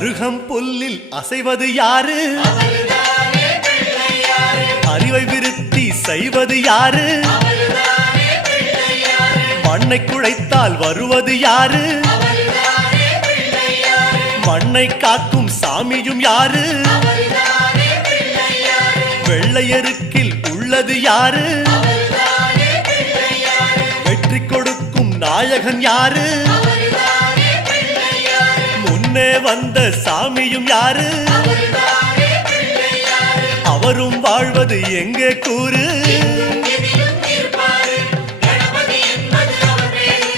அருகம் புல்லில் அசைவது யாரு? அறிவை விருத்தி செய்வது யாரு? மண்ணை குழைத்தால் வருவது யாரு? மண்ணை காக்கும் சாமியும் யாரு? வெள்ளையருக்கில் உள்ளது யாரு? வெற்றி கொடுக்கும் நாயகன் யாரு? முன்னே வந்த சாமியும் யாரு? அவரும் வாழ்வது எங்கே கூறு?